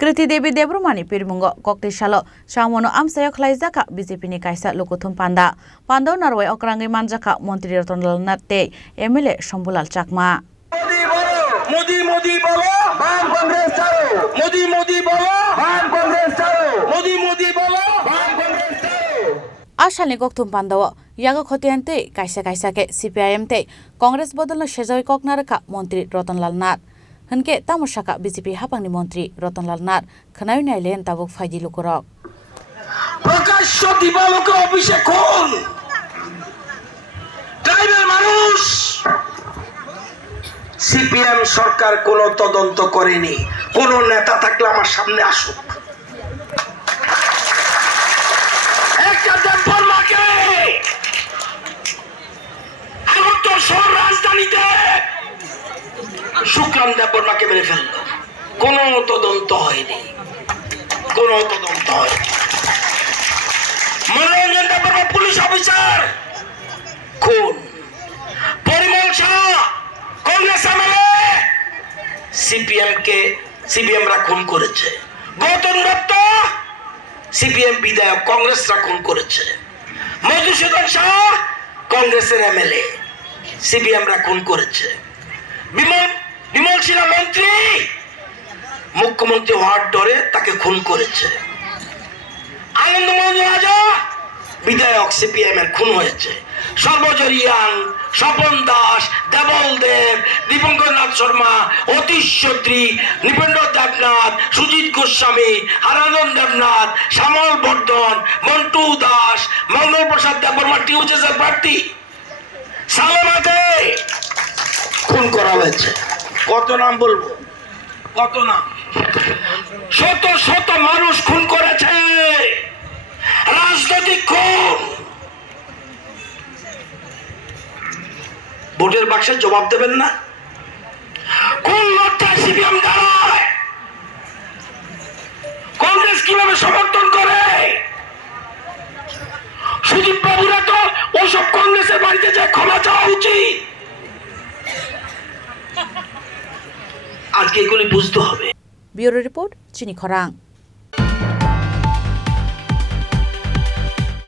Kriti Devi Debrumani Pirmungo Kokti Shalo Shamono Amsayo Klaizaka BJP ni Kaisa Lokuthum Panda Pando Narwai Okrangi Manjaka Montri Rotondal Natte MLA Shambulal Chakma Modi Modi बोलो वाम कांग्रेस चलो मोदी मोदी बोलो वाम कांग्रेस चलो मोदी मोदी बोलो वाम कांग्रेस चलो Ashalni Kokthum Pandawa Yaga Khotiante Kaisa Kaisa ke CPIM te Congress Bodolno Shejoi Koknaraka Montri Rotonlal Nat Hanke Tamoshaka BJP Hapangni Montri Rotonlal Nat Khanawi Nailen Tabuk Faidi Lukurok প্রকাশ্য দিবালোকে অফিসে খুন ট্রাইবেল মানুষ সিপিএম সরকার কোনো তদন্ত করেনি কোন নেতা থাকলে আমার সামনে আসুক একটা দেববর্মাকে আগত শহর রাজধানীতে শুক্রান দেববর্মাকে মেরে ফেললো কোনো তদন্ত হয়নি কোনো তদন্ত হয়নি মনোরঞ্জন দেববর্মা পুলিশ অফিসার খুন পরিমল শাহ কংগ্রেস আমলে সিপিএম রা খুন করেছে গৌতম দত্ত সিপিএম বিধায়ক কংগ্রেসরা খুন করেছে মধুসূদন শাহ কংগ্রেসের এমএলএ সিপিএম রা খুন করেছে বিমল শিলা মন্ত্রী মুখ্যমন্ত্রী হওয়ার ডরে তাকে খুন করেছে আনন্দমোহন রাজা বিধায়ক সিপিএম এর খুন হয়েছে সর্বজরিয়াং স্বপন দাস দেবল দেব দীপঙ্কর নাথ শর্মা অতীশ চৌধুরী নৃপেন্দ্র দেবনাথ সুজিত গোস্বামী হারানন্দ দেবনাথ শ্যামল বর্ধন মন্টু দাস মঙ্গল প্রসাদ দেববর্মা টিউজেসের প্রার্থী সালামাতে খুন করা হয়েছে কত নাম বলবো কত নাম শত শত মানুষ খুন করেছে রাজনৈতিক খুন ভোটের বাক্সে জবাব দেবেন না কোন লড়াই সিপিএম দাঁড়ায় কংগ্রেস কিভাবে সমর্থন করে সুদীপ বাবুরা তো ওসব কংগ্রেসের বাড়িতে যায় ক্ষমা চাওয়া উচিত আজকে এগুলি বুঝতে হবে ব্যুরো রিপোর্ট চিনি খরাং